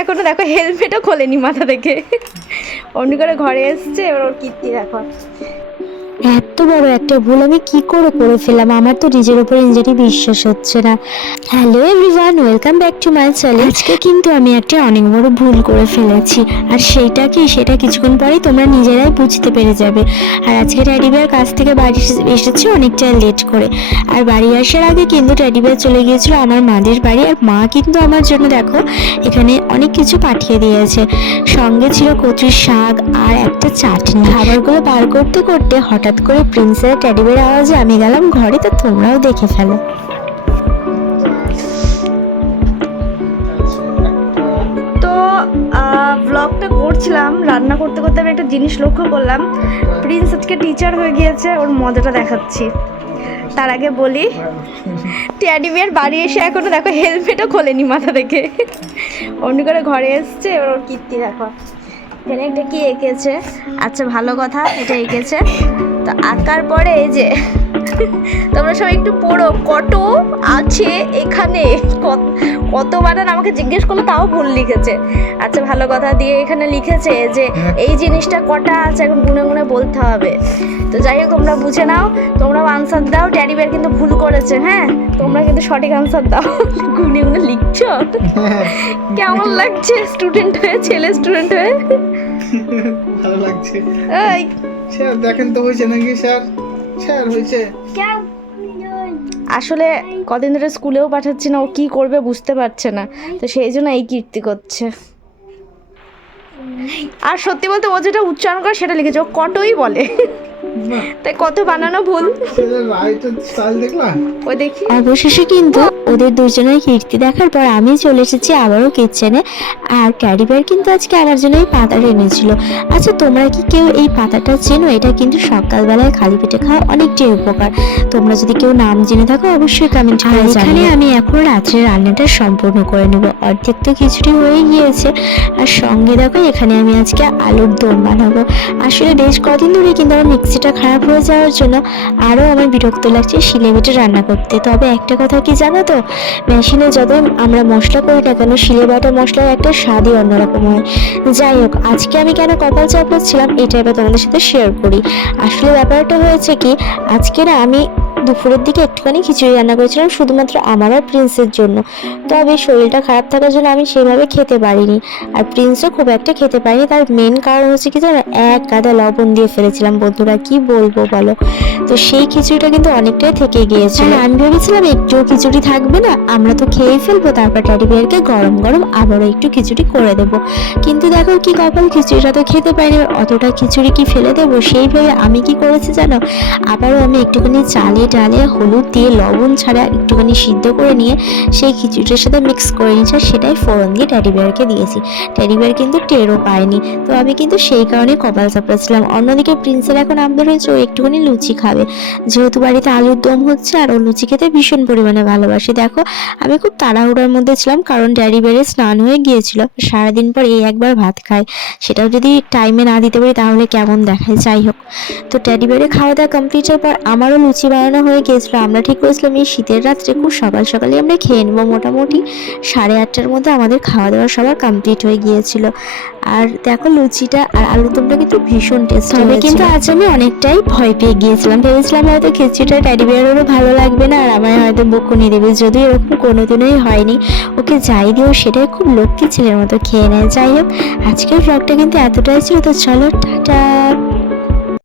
এখনও দেখো হেলমেটও খোলেনি মাথা থেকে। অন্য করে ঘরে এসছে এবার ওর কীর্তি দেখো। এত বড় একটা ভুল, আমি কি করে করে ফেললাম আমার তো নিজের উপর নিজেরই বিশ্বাস হচ্ছে না। Hello everyone welcome back to my channel আজকে কিন্তু আমি একটা অনেক বড় ভুল করে ফেলেছি। আর সেইটা কি? সেটা কিছুক্ষণ পরেই তোমরা নিজেরাই বুঝতে পেরে যাবে। আর আজকে ট্যাডিবিয়ার কাছ থেকে বাড়ি এসে- এসেছি অনেকটা লেট করে। আর বাড়ি আসার আগে কিন্তু ট্যাডিবিয়ার চলে গিয়েছিল আমার মাদের বাড়ি। আর মা কিন্তু আমার জন্য দেখো, এখানে অনেক কিছু পাঠিয়ে দিয়েছে। সঙ্গে ছিল কচুর শাক আর একটা চাটনি। খাবারগুলো বার করতে করতে হঠাৎ করে প্রিন্সের ট্যাডিবের আওয়াজে আমি গেলাম ঘরে, তো তোমরাও দেখে ফেলো। ব্লগটা করছিলাম, রান্না করতে করতে আমি একটা জিনিস লক্ষ্য করলাম। প্রিন্স আজকে টিচার হয়ে গিয়েছে, ওর মজাটা দেখাচ্ছি। তার আগে বলি ট্যাডি বিয়ার বাড়ি এসে এখনও দেখো হেলমেটও খোলেনি মাথা থেকে। অমনি করে ঘরে এসছে, এবার ওর কীর্তি দেখো। এখানে একটা কি এঁকেছে? আচ্ছা ভালো কথা এটা এঁকেছে। তো আঁকার পরে এই যে তোমরা সবাই একটু পড়ো কত আছে এখানে? কত- বানান আমাকে জিজ্ঞেস করল তাও ভুল লিখেছে। আচ্ছা ভালো কথা দিয়ে এখানে লিখেছে যে এই জিনিসটা কটা আছে এখন গুনে গুনে বলতে হবে। তো যাই হোক তোমরা বুঝে নাও তোমরাও আনসার দাও। ড্যাডি বের কিন্তু ভুল করেছে হ্যাঁ? তোমরা কিন্তু সঠিক আনসার দাও। গুনে গুনে লিখছো? কেমন লাগছে স্টুডেন্ট হয়ে ছেলে স্টুডেন্ট হয়ে? ভালো লাগছে। দেখেন তো হয়েছে নাকি স্যার? আসলে কদিন ধরে স্কুলেও পাঠাচ্ছি না ও কি করবে বুঝতে পারছে না। তো সেই জন্য এই কীর্তি করছে। আর সত্যি বলতে ও যেটা উচ্চারণ করে সেটা লিখেছে ও কটই বলে। তাই কত বানানো ভুল। ওই দেখি। অবশেষে কিন্তু ওদের দুজনের কীর্তি দেখার পর আমি চলে এসেছি আবারও কিচেনে আর ক্যারিবের কিন্তু আজকে আমার জন্য এই পাতাটা এনেছিল। আচ্ছা তোমরা কি কেউ এই পাতাটা চেনো? এটা কিন্তু সকালবেলায় খালি পেটে খাওয়া অনেকটাই উপকার। তোমরা যদি কেউ নাম জেনে থাকো অবশ্যই কমেন্ট করে এখানে আমি এখন রাত্রে রান্নাটা সম্পূর্ণ করে নেব। অর্ধেক তো খিচুড়ি হয়ে গিয়েছে। আর সঙ্গে দেখো এখানে আমি আজকে আলুর দম বানাবো। আসলে বেশ কদিন ধরে কিন্তু আমার মিক্সিটা খারাপ হয়ে যাওয়ার জন্য আরও আমার বিরক্ত লাগছে শিলে বেটে রান্না করতে। তবে একটা কথা কি জানো তো? মেশিনে যখন আমরা মশলা করি না কেন, শিলে বাটা মশলার একটা স্বাদই অন্যরকম হয়। যাই হোক, আজকে আমি কেন কপাল চাপড়াচ্ছিলাম, এটা এবার তোমাদের সাথে শেয়ার করি। আসলে ব্যাপারটা হয়েছে কি, আজকে না আমি দুপুরের দিকে একটুখানি খিচুড়ি রান্না করেছিলাম, শুধুমাত্র আমার আর প্রিন্সের জন্য। তবে শরীরটা খারাপ থাকার জন্য আমি সেভাবে খেতে পারিনি। আর প্রিন্সও খুব একটা খেতে পারিনি, তার মেন কারণ হচ্ছে কি জানো, এক গাদা লবণ দিয়ে ফেলেছিলাম, বন্ধুরা, কি বলব বলো? তো সেই খিচুড়িটা কিন্তু অনেকটাই থেকে গিয়েছিল। আমি ভেবেছিলাম একটু খিচুড়ি থাকবে না, আমরা তো খেয়েই ফেলব, তারপর ট্যাডি বিয়ারকে গরম গরম আবারও একটু খিচুড়ি করে দেবো। কিন্তু দেখো কি কপাল খিচুড়িটা তো খেতে পারিনি অতটা খিচুড়ি কি ফেলে দেবো? সেইভাবে আমি কি করেছি জানো, আবারও আমি একটুখানি চালে ডালে হলুদ দিয়ে লবণ ছাড়া একটুখানি সিদ্ধ করে নিয়ে সেই খিচুড়িটার সাথে মিক্স করে নিয়েছি সেটাই ফোড়ন দিয়ে ট্যাডি বিয়ারকে দিয়েছি। ট্যাডি বিয়ার কিন্তু টেরও পায়নি তো আমি কিন্তু সেই কারণে কপাল চাপড়াচ্ছিলাম। অন্যদিকে প্রিন্সের এখন আবদার হয়েছে, ও একটুখানি লুচি খাবে। যেহেতু বাড়িতে আলুর দম হচ্ছে, আর ও লুচি খেতে ভীষণ পরিমাণে ভালোবাসে। দেখো, আমি খুব তাড়াহুড়োর মধ্যে ছিলাম, কারণ ড্যাডি বেড়ে স্নান হয়ে গিয়েছিল। সারাদিন পর এই একবার ভাত খায়। সেটাও যদি টাইমে না দিতে পারি, তাহলে কেমন দেখায়? যাই হোক। তো ট্যাডি বেড়ে খাওয়া দাওয়া কমপ্লিটের পর আমারও লুচি বানানো হয়ে গিয়েছিল আমরা ঠিক করেছিলাম এই শীতের রাত্রে খুব সকাল সকালে আমরা খেয়ে নেব। মোটামুটি সাড়ে আটটার মধ্যে আমাদের খাওয়া দাওয়া সবার কমপ্লিট হয়ে গিয়েছিল। আর দেখো লুচিটা আর আলুর দমটা কিন্তু ভীষণ টেস্ট হবে কিন্তু আজ আমি অনেকটাই ভয় পেয়ে গিয়েছিলাম। ভেবেছিলাম হয়তো খিচুড়িটা ট্যাডি বিয়ারেরও ভালো লাগবে না আর আমায় হয়তো বকুনি দেবে। যদিও এরকম কোনোদিনই হয়নি। ওকে যাই দিও সেটাই খুব লক্ষ্মী ছেলের মতো খেয়ে নেয়। যাই হোক আজকের ব্লগটা কিন্তু এতটাই ছিল। তো চলো টাটা।